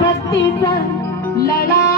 भक्तीचा लढा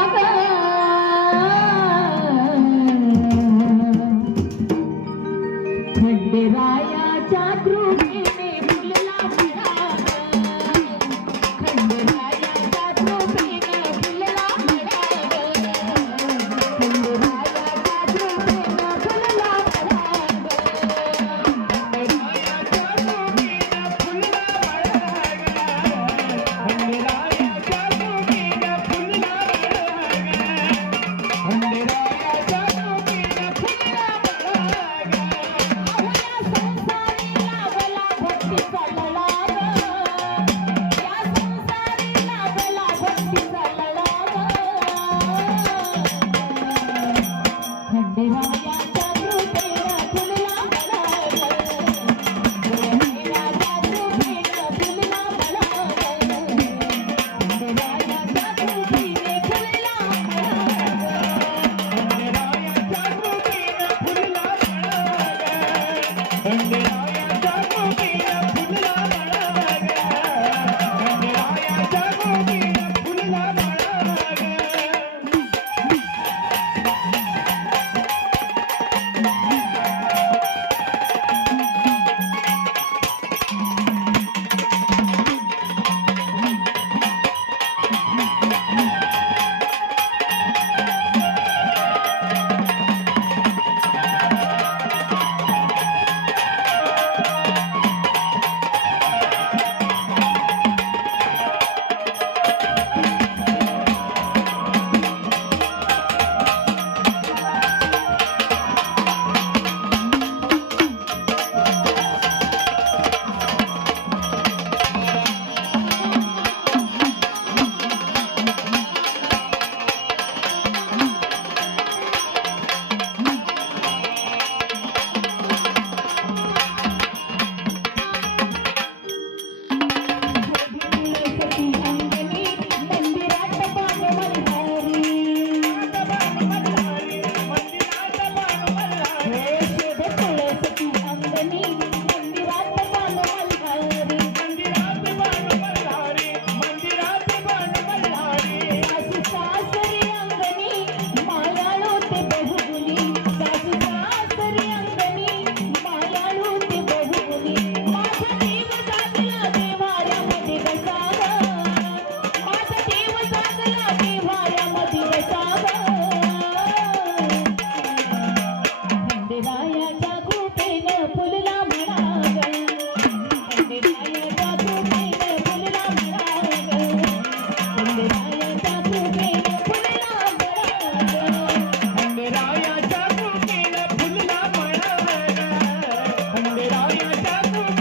Thank you.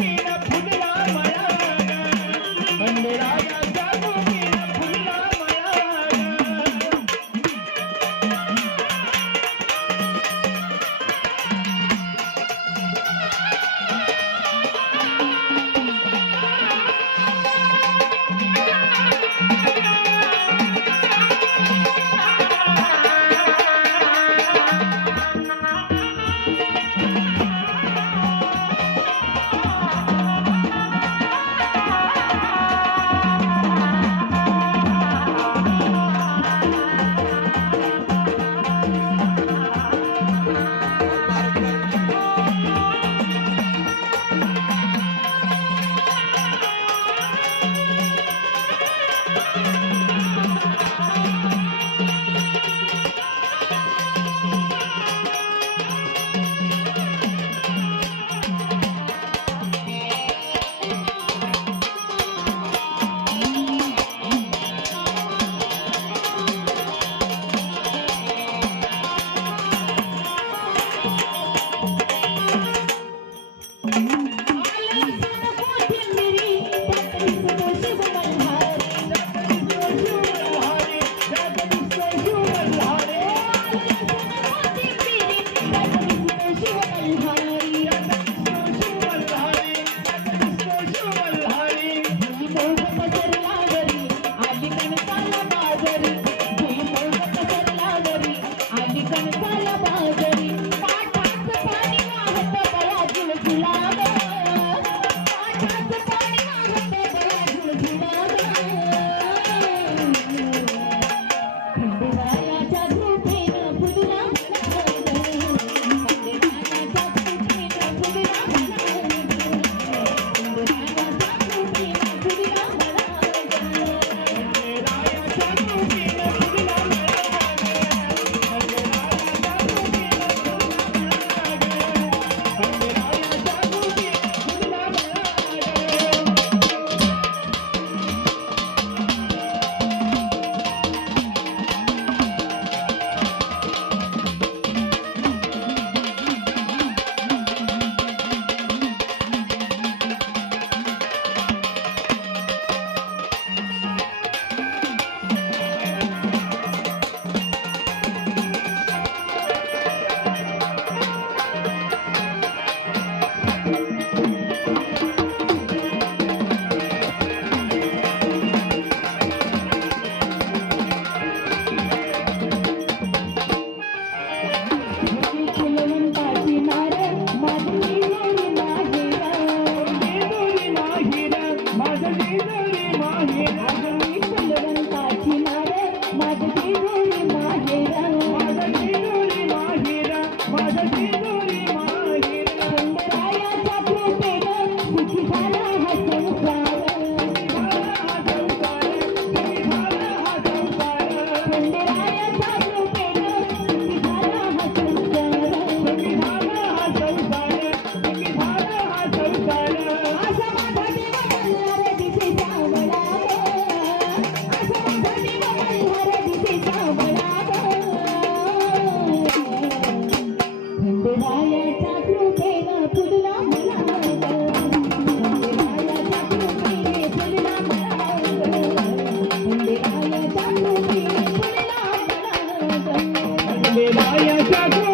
Hare Raya Shakti